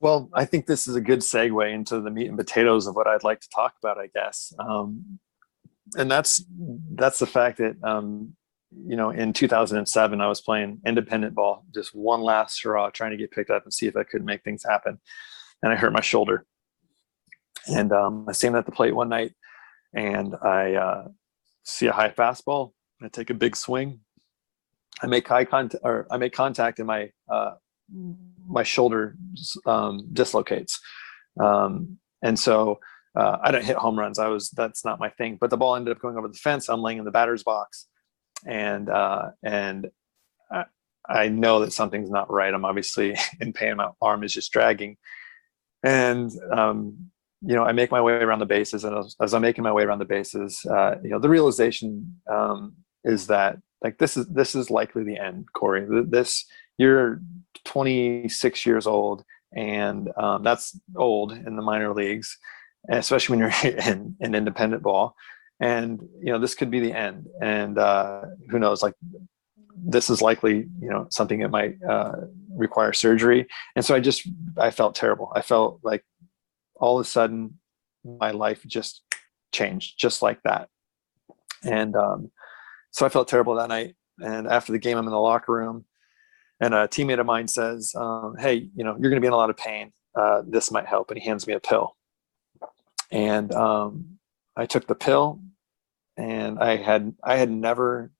Well, I think this is a good segue into the meat and potatoes of what I'd like to talk about, I guess. And that's the fact that, in 2007, I was playing independent ball, just one last hurrah, trying to get picked up and see if I could make things happen. And I hurt my shoulder. And I stand at the plate one night, and I see a high fastball. I take a big swing. I make eye contact, or I make contact, and my shoulder dislocates. And so I don't hit home runs. That's not my thing. But the ball ended up going over the fence. I'm laying in the batter's box, and I know that something's not right. I'm obviously in pain. My arm is just dragging, and I make my way around the bases. And as I'm making my way around the bases, the realization is that, like, this is likely the end, Corey. You're 26 years old, and that's old in the minor leagues, especially when you're in independent ball. And this could be the end. And who knows? Like, this is likely something that might require surgery. And so I felt terrible. I felt like all of a sudden my life just changed just like that. And so I felt terrible that night. And after the game, I'm in the locker room, and a teammate of mine says, hey, you're going to be in a lot of pain. This might help. And he hands me a pill. And I took the pill, and I had never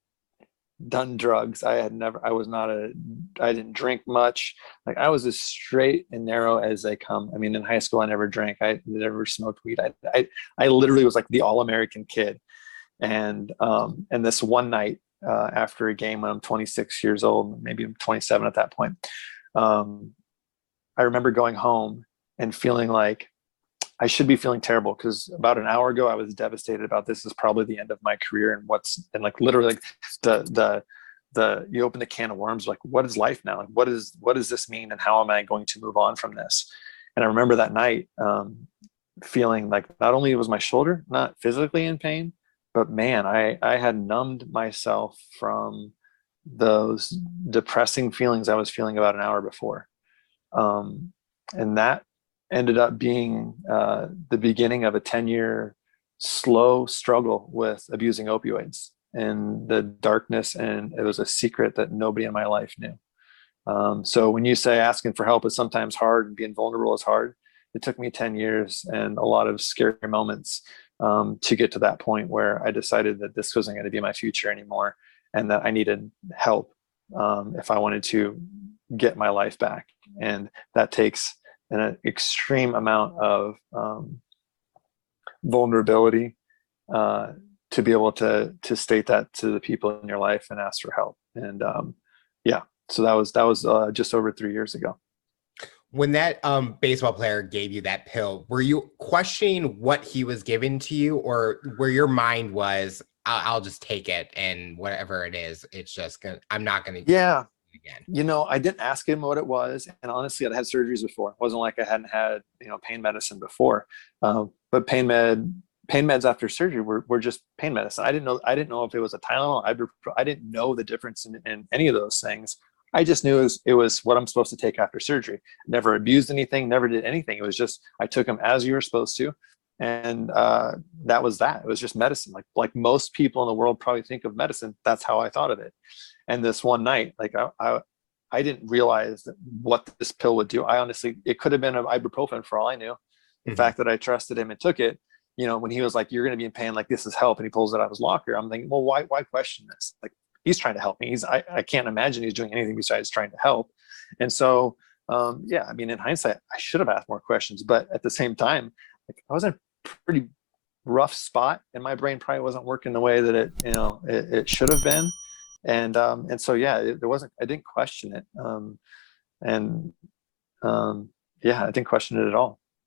done drugs. I didn't drink much. Like, I was as straight and narrow as they come. I mean, in high school, I never drank. I never smoked weed. I literally was like the all-American kid. And this one night, after a game when I'm 26 years old, maybe I'm 27 at that point, I remember going home and feeling like I should be feeling terrible, because about an hour ago I was devastated about this is probably the end of my career, and like literally, like you open the can of worms, like, what is life now? Like, what does this mean, and how am I going to move on from this? And I remember that night feeling like not only was my shoulder not physically in pain, but man, I had numbed myself from those depressing feelings I was feeling about an hour before. And that ended up being the beginning of a 10-year slow struggle with abusing opioids in the darkness. And it was a secret that nobody in my life knew. So when you say asking for help is sometimes hard and being vulnerable is hard, it took me 10 years and a lot of scary moments to get to that point where I decided that this wasn't going to be my future anymore, and that I needed help if I wanted to get my life back. And that takes an extreme amount of vulnerability to be able to state that to the people in your life and ask for help. And so that was just over 3 years ago. When that baseball player gave you that pill, were you questioning what he was giving to you, or where your mind was, I'll just take it, and whatever it is, it's just I'm not gonna yeah again. I didn't ask him what it was, and honestly, I'd had surgeries before. It wasn't like I hadn't had pain medicine before, but pain meds after surgery were just pain medicine. I didn't know if it was a Tylenol, ibuprofen. I didn't know the difference in any of those things. I just knew it was what I'm supposed to take after surgery. Never abused anything, never did anything. It was just, I took them as you were supposed to. And that was that. It was just medicine. Like most people in the world probably think of medicine. That's how I thought of it. And this one night, like I didn't realize what this pill would do. It could have been an ibuprofen for all I knew. The fact that I trusted him and took it, when he was like, you're going to be in pain, like, this is help, and he pulls it out of his locker, I'm thinking, well, why question this? Like, he's trying to help me. I can't imagine he's doing anything besides trying to help. And so, in hindsight, I should have asked more questions, but at the same time, like, I was in a pretty rough spot, and my brain probably wasn't working the way that it should have been. And so, I didn't question it. I didn't question it at all.